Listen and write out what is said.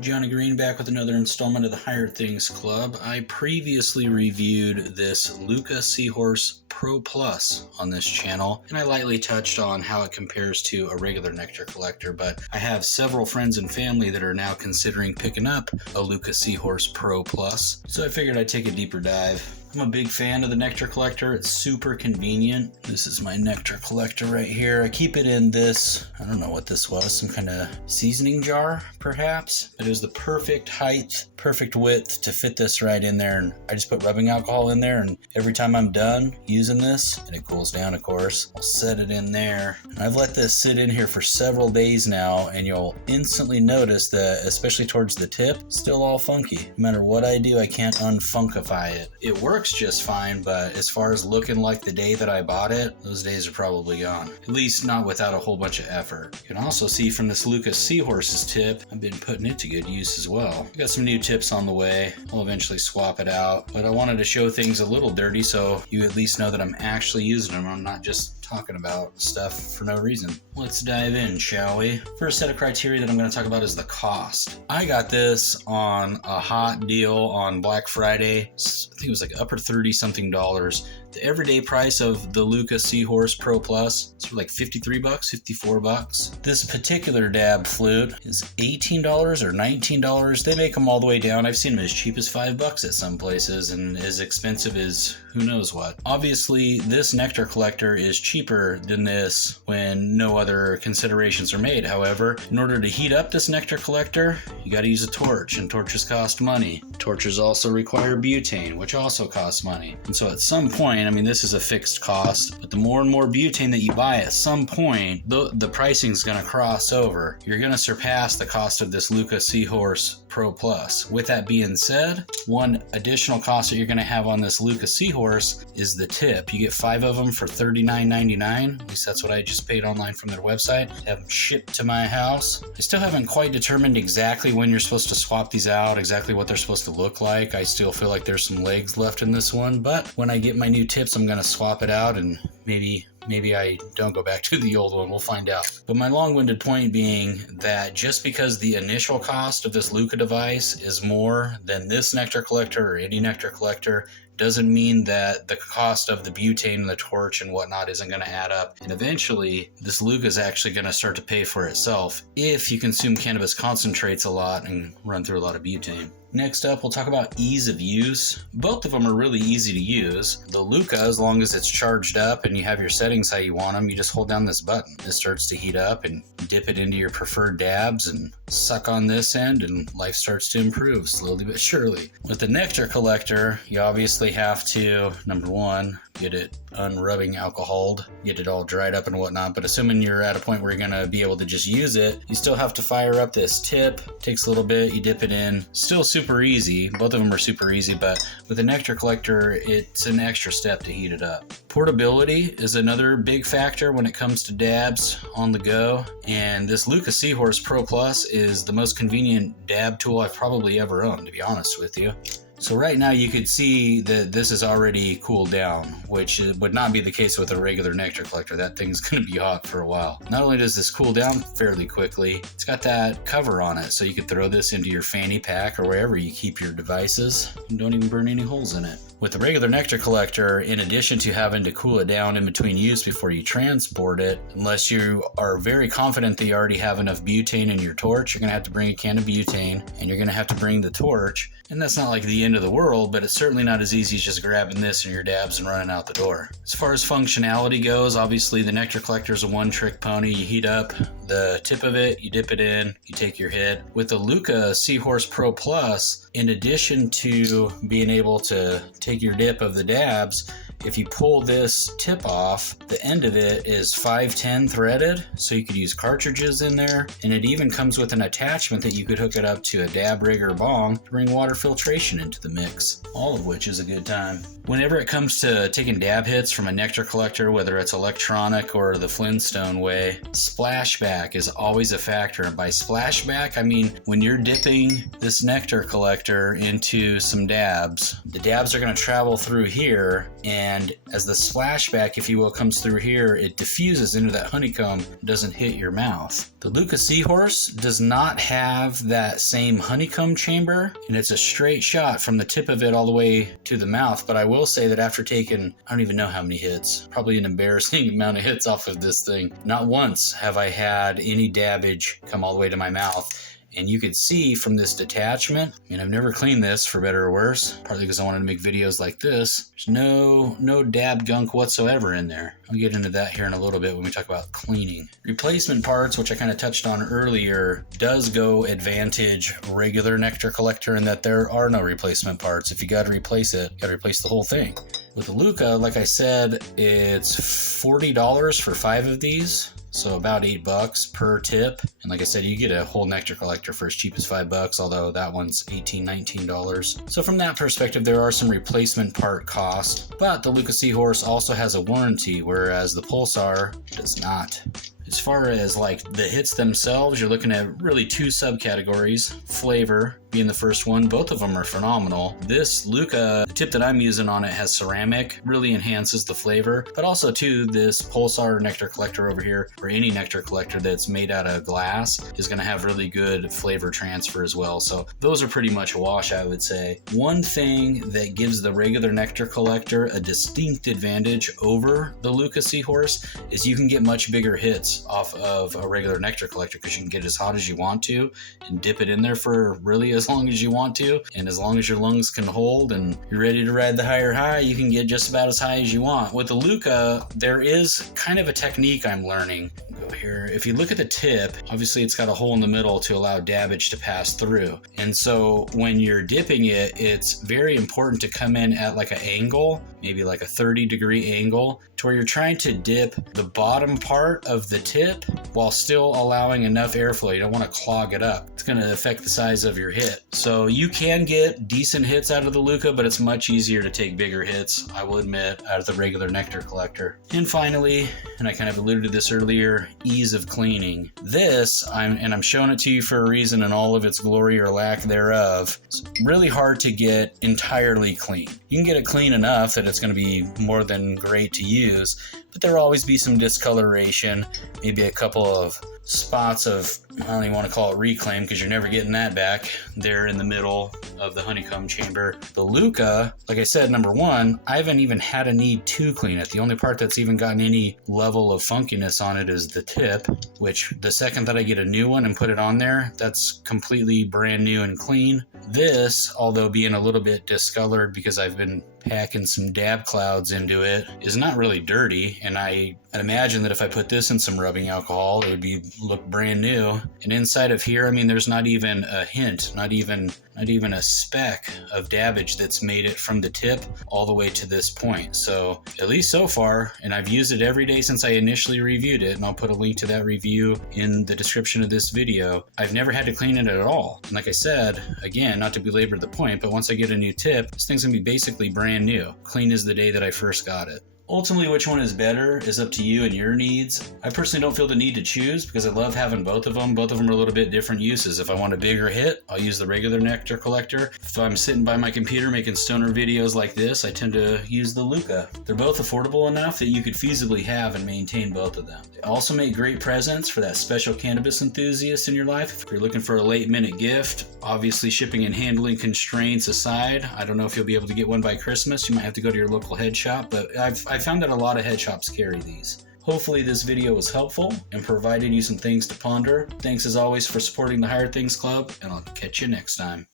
Johnny Green back with another installment of the Higher Things Club. I previously reviewed this Lookah Seahorse Pro Plus on this channel, and I lightly touched on how it compares to a regular nectar collector, but I have several friends and family that are now considering picking up a Lookah Seahorse Pro Plus, so I figured I'd take a deeper dive. I'm a big fan of the nectar collector. It's super convenient. This is my nectar collector right here. I keep it in this, I don't know what this was, some kind of seasoning jar, perhaps. But it was the perfect height, perfect width to fit this right in there. And I just put rubbing alcohol in there, and every time I'm done using this, and it cools down, of course, I'll set it in there. And I've let this sit in here for several days now, and you'll instantly notice that, especially towards the tip, still all funky. No matter what I do, I can't unfunkify it. It works just fine, but as far as looking like the day that I bought it, those days are probably gone. At least not without a whole bunch of effort. You can also see from this Lookah Seahorse's tip, I've been putting it to good use as well. I've got some new tips on the way. I'll eventually swap it out, but I wanted to show things a little dirty so you at least know that I'm actually using them. I'm not just talking about stuff for no reason. Let's dive in, shall we? First set of criteria that I'm going to talk about is the cost. I got this on a hot deal on Black Friday. I think it was like upper 30 something dollars. The everyday price of the Lookah Seahorse Pro Plus is like 53 bucks, 54 bucks. This particular dab flute is $18 or $19. They make them all the way down. I've seen them as cheap as $5 at some places and as expensive as who knows what. Obviously, this nectar collector is cheaper than this when no other considerations are made. However, in order to heat up this nectar collector, you got to use a torch, and torches cost money. Torches also require butane, which also costs money. And so at some point, I mean, this is a fixed cost, but the more and more butane that you buy, at some point, the pricing is going to cross over. You're going to surpass the cost of this Lookah Seahorse Pro Plus. With that being said, one additional cost that you're going to have on this Lookah Seahorse is the tip. You get 5 of them for $39.99. At least that's what I just paid online from their website. Have them shipped to my house. I still haven't quite determined exactly when you're supposed to swap these out, exactly what they're supposed to look like. I still feel like there's some legs left in this one, but when I get my new tips, I'm going to swap it out, and maybe I don't go back to the old one. We'll find out. But my long-winded point being that just because the initial cost of this Lookah device is more than this nectar collector or any nectar collector doesn't mean that the cost of the butane and the torch and whatnot isn't going to add up. And eventually, this Lookah is actually going to start to pay for itself if you consume cannabis concentrates a lot and run through a lot of butane. Next up, we'll talk about ease of use. Both of them are really easy to use. The Lookah, as long as it's charged up and you have your settings how you want them, you just hold down this button. It starts to heat up and dip it into your preferred dabs and suck on this end, and life starts to improve slowly but surely. With the nectar collector, you obviously have to, number one, get it unrubbing alcoholed, get it all dried up and whatnot, but assuming you're at a point where you're going to be able to just use it, you still have to fire up this tip. Takes a little bit, you dip it in. Still super easy. Both of them are super easy, but with the nectar collector, it's an extra step to heat it up. Portability is another big factor when it comes to dabs on the go, and this Lookah Seahorse Pro Plus is the most convenient dab tool I've probably ever owned, to be honest with you. So right now you could see that this is already cooled down, which would not be the case with a regular nectar collector. That thing's going to be hot for a while. Not only does this cool down fairly quickly, it's got that cover on it, so you could throw this into your fanny pack or wherever you keep your devices and don't even burn any holes in it. With the regular nectar collector, in addition to having to cool it down in between use before you transport it, unless you are very confident that you already have enough butane in your torch, you're going to have to bring a can of butane, and you're going to have to bring the torch. And that's not like the end of the world, but it's certainly not as easy as just grabbing this in your dabs and running out the door. As far as functionality goes, obviously the nectar collector is a one-trick pony. You heat up the tip of it, you dip it in, you take your hit. With the Lookah Seahorse Pro Plus, in addition to being able to take your dip of the dabs, if you pull this tip off, the end of it is 510 threaded, so you could use cartridges in there, and it even comes with an attachment that you could hook it up to a dab rig or bong to bring water filtration into the mix, all of which is a good time. Whenever it comes to taking dab hits from a nectar collector, whether it's electronic or the Flintstone way, splashback is always a factor. And by splashback, I mean when you're dipping this nectar collector into some dabs, the dabs are going to travel through here, and and as the splashback, if you will, comes through here, it diffuses into that honeycomb and doesn't hit your mouth. The Lookah Seahorse does not have that same honeycomb chamber, and it's a straight shot from the tip of it all the way to the mouth. But I will say that after taking, I don't even know how many hits, probably an embarrassing amount of hits off of this thing, not once have I had any dabbage come all the way to my mouth. And you could see from this detachment, I mean, I've never cleaned this for better or worse, partly because I wanted to make videos like this. There's no dab gunk whatsoever in there. I'll get into that here in a little bit when we talk about cleaning. Replacement parts, which I kind of touched on earlier, does go advantage regular Nectar collector in that there are no replacement parts. If you got to replace it, you got to replace the whole thing. With the Lookah, like I said, it's $40 for 5 of these. So about $8 per tip. And like I said, you get a whole Nectar collector for as cheap as $5, although that one's $18, $19. So from that perspective, there are some replacement part costs, but the Lookah Seahorse also has a warranty, whereas the Pulsar does not. As far as like the hits themselves, you're looking at really 2 subcategories. Flavor being the first one. Both of them are phenomenal. This Lookah, the tip that I'm using on it has ceramic, really enhances the flavor. But also too, this Pulsar Nectar collector over here, or any Nectar collector that's made out of glass, is going to have really good flavor transfer as well. So those are pretty much a wash, I would say. One thing that gives the regular Nectar collector a distinct advantage over the Lookah Seahorse is you can get much bigger hits off of a regular Nectar collector because you can get as hot as you want to and dip it in there for really as long as you want to, and as long as your lungs can hold and you're ready to ride the higher high, you can get just about as high as you want. With the Lookah, there is kind of a technique I'm learning. Go here. If you look at the tip, obviously it's got a hole in the middle to allow dabbage to pass through, and so when you're dipping it, it's very important to come in at like an angle, maybe like a 30-degree angle, to where you're trying to dip the bottom part of the tip while still allowing enough airflow. You don't want to clog it up. It's going to affect the size of your hit. So you can get decent hits out of the Lookah, but it's much easier to take bigger hits, I will admit, out of the regular Nectar collector. And finally, and I kind of alluded to this earlier, ease of cleaning. This, I'm showing it to you for a reason in all of its glory or lack thereof. It's really hard to get entirely clean. You can get it clean enough that it's going to be more than great to use, but there'll always be some discoloration, maybe a couple of spots of, I don't even want to call it reclaim because you're never getting that back, there in the middle of the honeycomb chamber. The Lookah, like I said, number one, I haven't even had a need to clean it. The only part that's even gotten any level of funkiness on it is the tip, which the second that I get a new one and put it on there, that's completely brand new and clean. This, although being a little bit discolored because I've been packing some dab clouds into it, is not really dirty, and I'd imagine that if I put this in some rubbing alcohol, it would look brand new. And inside of here, I mean, there's not even a hint, not even a speck of dabbage that's made it from the tip all the way to this point. So at least so far, and I've used it every day since I initially reviewed it, and I'll put a link to that review in the description of this video, I've never had to clean it at all. And like I said, again, not to belabor the point, but once I get a new tip, this thing's gonna be basically brand new, clean as the day that I first got it. Ultimately, which one is better is up to you and your needs. I personally don't feel the need to choose because I love having both of them. Both of them are a little bit different uses. If I want a bigger hit, I'll use the regular Nectar collector. If I'm sitting by my computer making stoner videos like this, I tend to use the Lookah. They're both affordable enough that you could feasibly have and maintain both of them. They also make great presents for that special cannabis enthusiast in your life. If you're looking for a late-minute gift, obviously shipping and handling constraints aside, I don't know if you'll be able to get one by Christmas. You might have to go to your local head shop, but I found that a lot of head shops carry these. Hopefully this video was helpful and provided you some things to ponder. Thanks as always for supporting the Higher Things Club, and I'll catch you next time.